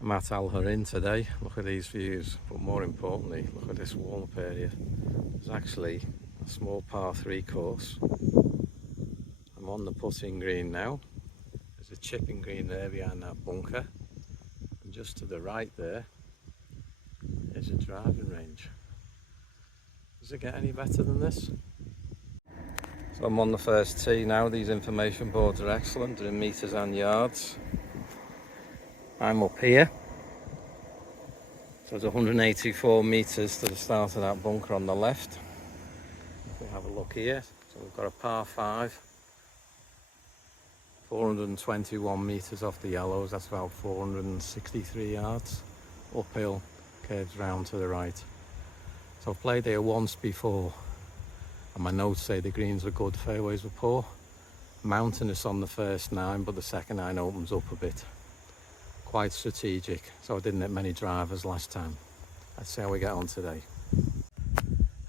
I'm at Alhaurin today. Look at these views, but more importantly, look at this warm-up area. There's actually a small par 3 course. I'm on the putting green now. There's a chipping green there behind that bunker, and just to the right there is a driving range. Does it get any better than this? So I'm on the first tee now. These information boards are excellent. They're in meters and yards. I'm up here. So it's 184 meters to the start of that bunker on the left. If we have a look here, so we've got a par 5, 421 meters off the yellows. That's about 463 yards. Uphill, curves round to the right. So I've played here once before, and my notes say the greens were good, fairways were poor. Mountainous on the first 9, but the second 9 opens up a bit. Quite strategic, so I didn't hit many drivers last time. Let's see how we get on today.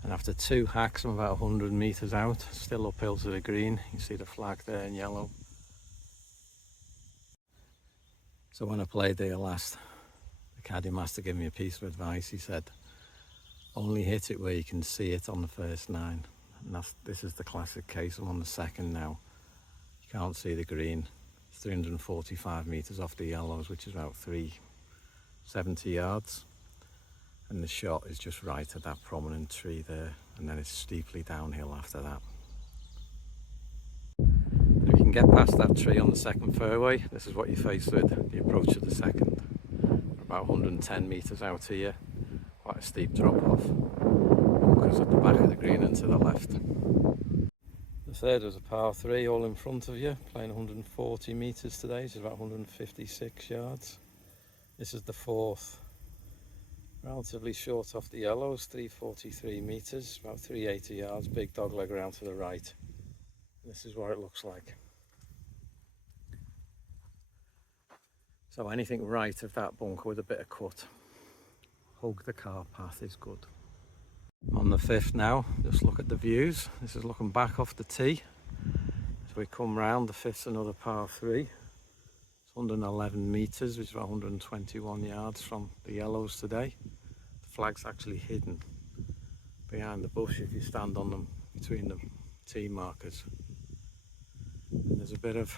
And after 2 hacks, I'm about 100 meters out, still uphill to the green. You can see the flag there in yellow. So when I played there last, the caddy master gave me a piece of advice. He said, only hit it where you can see it on the first 9. And this is the classic case. I'm on the second now. You can't see the green. 345 meters off the yellows, which is about 370 yards, and the shot is just right at that prominent tree there, and then it's steeply downhill after that. If you can get past that tree on the second fairway, this is what you face with the approach of the second. About 110 meters out here, quite a steep drop off, bunkers at the back of the green and to the left. The third was a par 3, all in front of you, playing 140 meters today, so about 156 yards. This is the fourth, relatively short off the yellows, 343 meters, about 380 yards, big dog leg around to the right. This is what it looks like. So anything right of that bunker with a bit of cut, hug the car path is good. On the 5th now, just look at the views. This is looking back off the tee. As we come round, the 5th's another par 3. It's 111 meters, which is about 121 yards from the yellows today. The flag's actually hidden behind the bush if you stand on them between the tee markers. And there's a bit of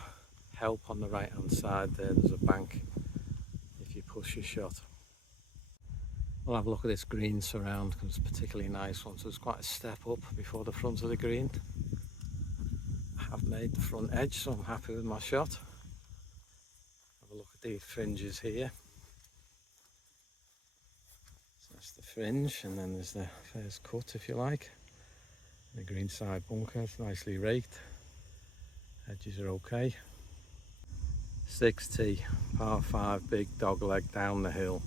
help on the right hand side there. There's a bank if you push your shot. We'll have a look at this green surround because it's a particularly nice one. So it's quite a step up before the front of the green. I have made the front edge, so I'm happy with my shot. Have a look at these fringes here. So that's the fringe, and then there's the first cut, if you like. The green side bunker, it's nicely raked. Edges are okay. 6th tee, par 5, big dog leg down the hill.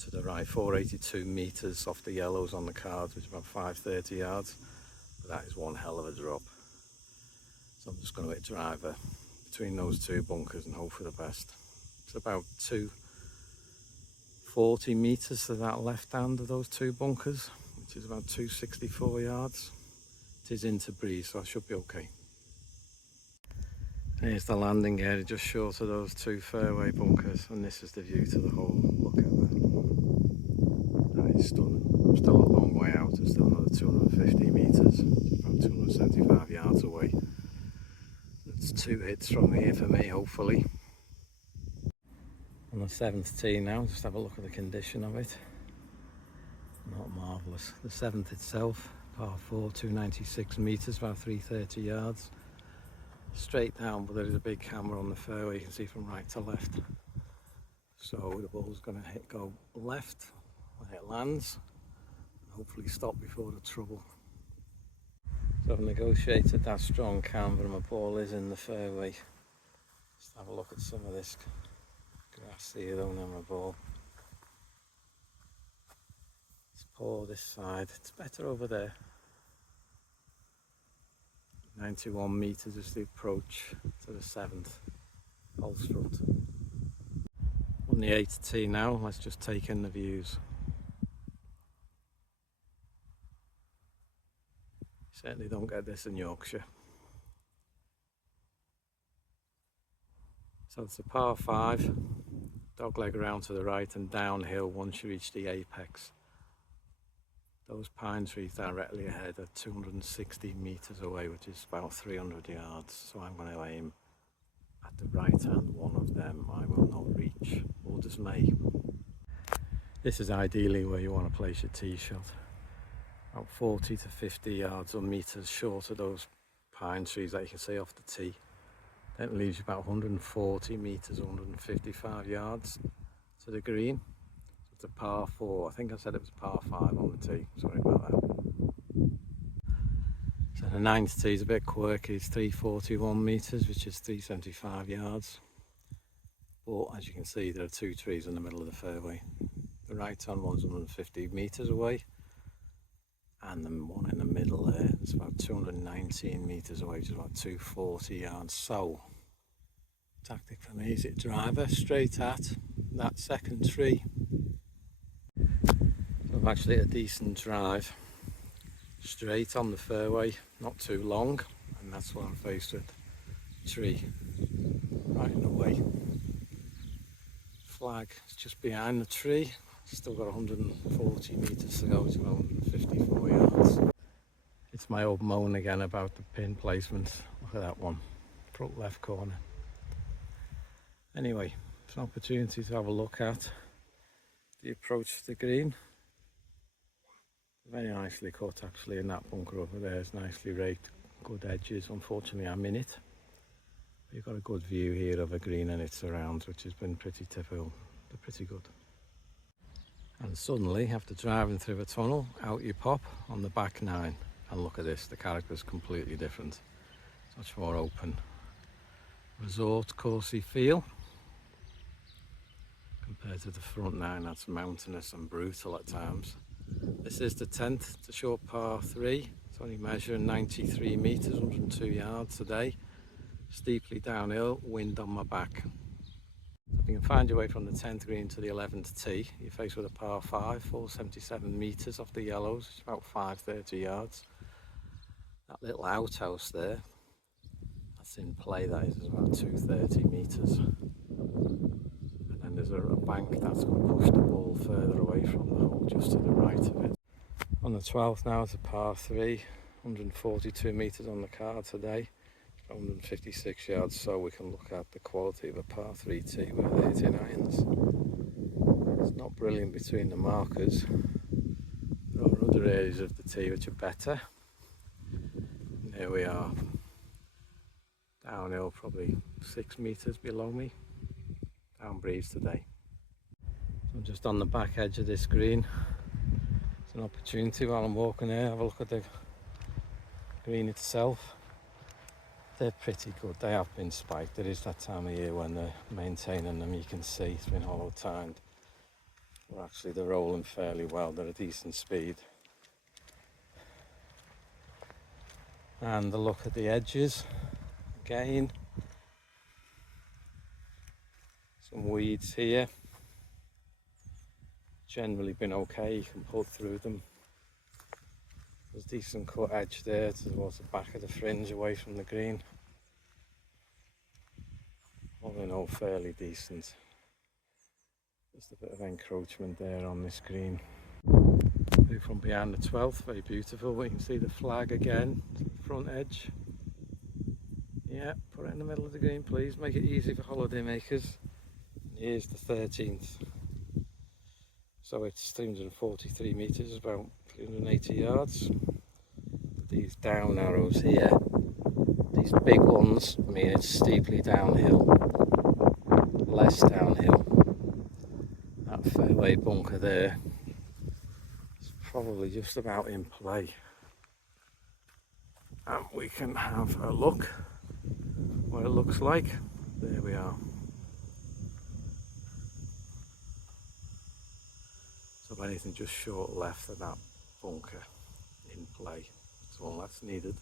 To the right, 482 meters off the yellows on the cards, which is about 530 yards. But that is one hell of a drop. So I'm just going to hit driver between those 2 bunkers and hope for the best. It's about 240 meters to that left hand of those 2 bunkers, which is about 264 yards. It is into breeze, so I should be okay. Here's the landing area just short of those 2 fairway bunkers, and this is the view to the hole. Look at that. That is stunning. I'm still a long way out. It's still another 250 meters, about 275 yards away. That's 2 hits from here for me, hopefully. On the 7th tee now, just have a look at the condition of it. Not marvellous. The 7th itself, par 4, 296 meters, about 330 yards. Straight down, but there is a big camera on the fairway, you can see from right to left. So the ball's going to go left when it lands, and hopefully stop before the trouble. So I've negotiated that strong camber, and my ball is in the fairway. Just have a look at some of this grass here, don't have my ball. It's poor this side, it's better over there. 91 meters is the approach to the 7th false front. On the 8th tee now, let's just take in the views. Certainly don't get this in Yorkshire. So it's a par 5, dogleg around to the right and downhill once you reach the apex. Those pine trees directly ahead are 260 metres away, which is about 300 yards. So I'm going to aim at the right hand one of them. I will not reach or dismay. This is ideally where you want to place your tee shot. About 40 to 50 yards or metres short of those pine trees that you can see off the tee. That leaves you about 140 metres, 155 yards to the green. So it's a par 4. I think I said it was par 5 on the tee. Sorry about that. So the ninth tee is a bit quirky. It's 341 metres, which is 375 yards. But as you can see, there are two trees in the middle of the fairway. The right hand one's 150 metres away, and the one in the middle there is about 219 metres away, which is about 240 yards. So, tactic for me is hit driver straight at that second tree. So I've actually hit a decent drive straight on the fairway, not too long, and that's what I'm faced with. Tree right in the way. Flag is just behind the tree. Still got 140 metres to go to 154 yards. It's my old moan again about the pin placement. Look at that one, front left corner. Anyway, it's an opportunity to have a look at the approach to the green. Very nicely cut actually, in that bunker over there. It's nicely raked, good edges. Unfortunately I'm in it. But you've got a good view here of a green and its surrounds, which has been pretty typical. They're pretty good. And suddenly, after driving through a tunnel, out you pop on the back 9. And look at this, the character's completely different. It's much more open. Resort coursey feel. Compared to the front 9, that's mountainous and brutal at times. This is the 10th, it's a short par 3. It's only measuring 93 metres, 102 yards today. Steeply downhill, wind on my back. If you can find your way from the 10th green to the 11th tee, you're faced with a par 5, 477 metres off the yellows, it's about 530 yards. That little outhouse there, that's in play, that is about 230 metres. And then there's a bank that's going to push the ball further away from the hole, just to the right of it. On the 12th now, it's a par 3, 142 metres on the card today. 156 yards, so we can look at the quality of a par 3 tee with 18 irons. It's not brilliant between the markers. There are other areas of the tee which are better. And here we are, downhill probably 6 metres below me. Down breeze today. So I'm just on the back edge of this green. It's an opportunity while I'm walking here, have a look at the green itself. They're pretty good. They have been spiked. It is that time of year when they're maintaining them. You can see it's been hollow timed. Well, actually, they're rolling fairly well. They're a decent speed. And the look at the edges again. Some weeds here. Generally been okay. You can pull through them. There's a decent cut edge there towards the back of the fringe away from the green. All in all, fairly decent. Just a bit of encroachment there on this green. View from behind the 12th, very beautiful. You can see the flag again, front edge. Yeah, put it in the middle of the green please, make it easy for holiday makers. And here's the 13th. So it's 343 metres, about 380 yards. These down arrows here, these big ones, mean it's steeply downhill, less downhill. That fairway bunker there is probably just about in play. And we can have a look what it looks like. There we are. So anything just short left of that bunker in play. That's all that's needed.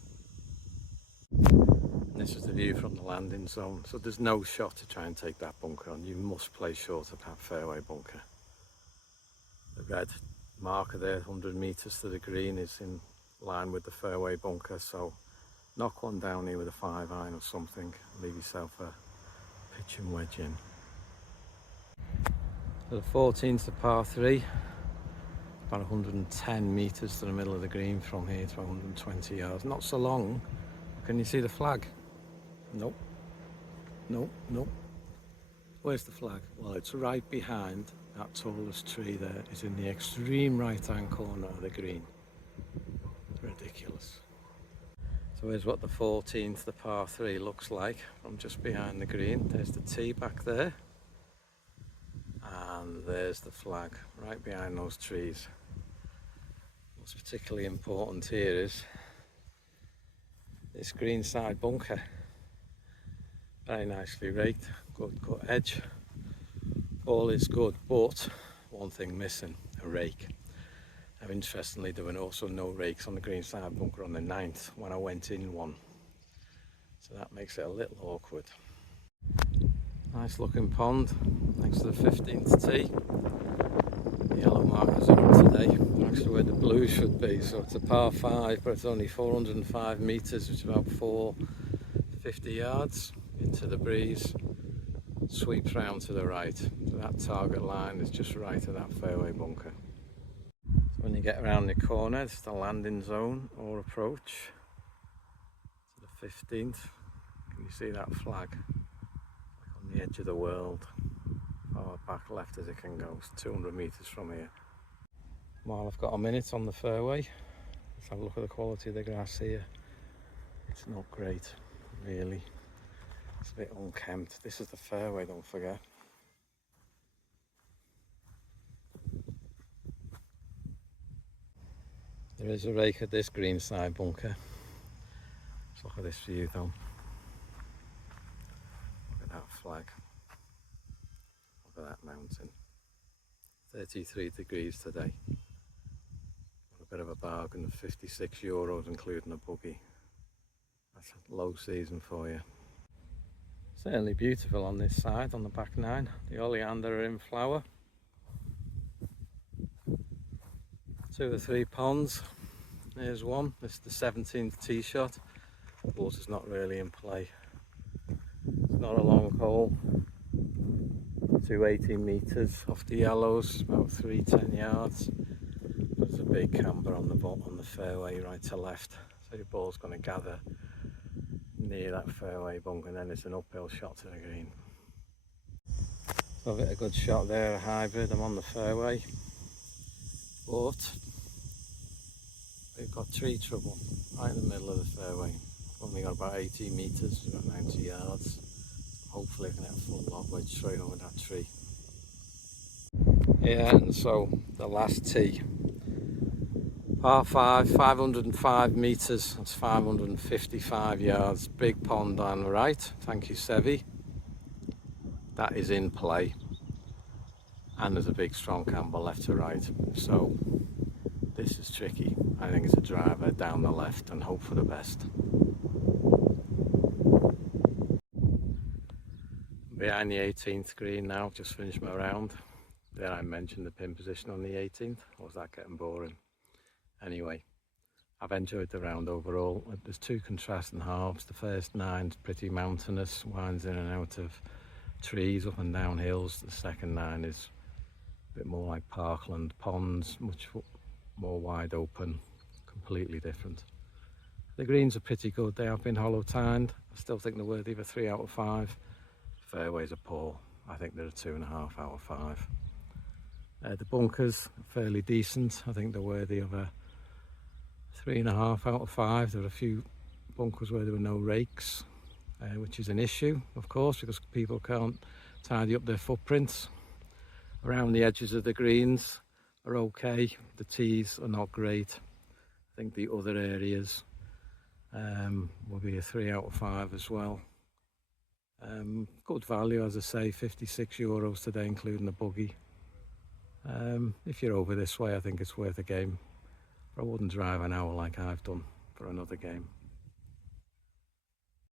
And this is the view from the landing zone. So there's no shot to try and take that bunker on. You must play short of that fairway bunker. The red marker there, 100 metres to the green, is in line with the fairway bunker. So knock one down here with a 5-iron or something. Leave yourself a pitching wedge in. So the 14th, the par 3, about 110 metres to the middle of the green from here to 120 yards. Not so long. Can you see the flag? Nope. Nope, nope. Where's the flag? Well, it's right behind that tallest tree there. It's in the extreme right-hand corner of the green. It's ridiculous. So here's what the 14th, the par 3 looks like from just behind the green. There's the tee back there. And there's the flag right behind those trees. What's particularly important here is this green side bunker. Very nicely raked, good cut edge. All is good, but one thing missing, a rake. Now interestingly, there were also no rakes on the green side bunker on the 9th when I went in one. So that makes it a little awkward. Nice looking pond next to the 15th tee. The yellow markers are up today, actually where the blue should be. So it's a par 5, but it's only 405 metres, which is about 450 yards into the breeze. Sweeps round to the right. So that target line is just right of that fairway bunker. So when you get around the corner, it's the landing zone or approach to the 15th. Can you see that flag? Like on the edge of the world. Far back left as it can go. It's 200 metres from here. While I've got a minute on the fairway, let's have a look at the quality of the grass here. It's not great, really. It's a bit unkempt. This is the fairway, don't forget. There is a rake at this green side bunker. Let's look at this view though. Look at that flag. Look at that mountain. 33 degrees today. A bit of a bargain of €56 including a buggy. That's a low season for you. Certainly beautiful on this side, on the back 9. The oleander are in flower. 2 or 3 ponds. There's one. This is the 17th tee shot. The water's not really in play. It's not a long hole. 280 metres off the yellows, about 310 yards. But there's a big camber on the bottom on the fairway, right to left. So your ball's going to gather near that fairway bunker, and then it's an uphill shot to the green. So a good shot there, a hybrid. I'm on the fairway, but we've got tree trouble right in the middle of the fairway. I've only got about 18 metres, about 90 yards. Hopefully I can hit a full lob wedge straight over that tree. Yeah, and so the last tee. Par 5, 505 metres, that's 555 yards. Big pond on the right, thank you Sevi. That is in play. And there's a big strong camber left to right. So this is tricky. I think it's a driver down the left and hope for the best. Behind the 18th green now, just finished my round. There I mentioned the pin position on the 18th, or was that getting boring? Anyway, I've enjoyed the round overall. There's 2 contrasting halves. The first 9's pretty mountainous, winds in and out of trees, up and down hills. The second 9 is a bit more like parkland, ponds, much more wide open, completely different. The greens are pretty good. They have been hollow tined. I still think they're worthy of a 3 out of 5. Fairways are poor. I think they're a 2.5 out of 5. The bunkers are fairly decent. I think they're worthy of a 3.5 out of 5. There are a few bunkers where there were no rakes, which is an issue, of course, because people can't tidy up their footprints. Around the edges of the greens are okay. The tees are not great. I think the other areas will be a 3 out of 5 as well. Good value, as I say, €56 today, including the buggy. If you're over this way, I think it's worth a game. But I wouldn't drive an hour like I've done for another game.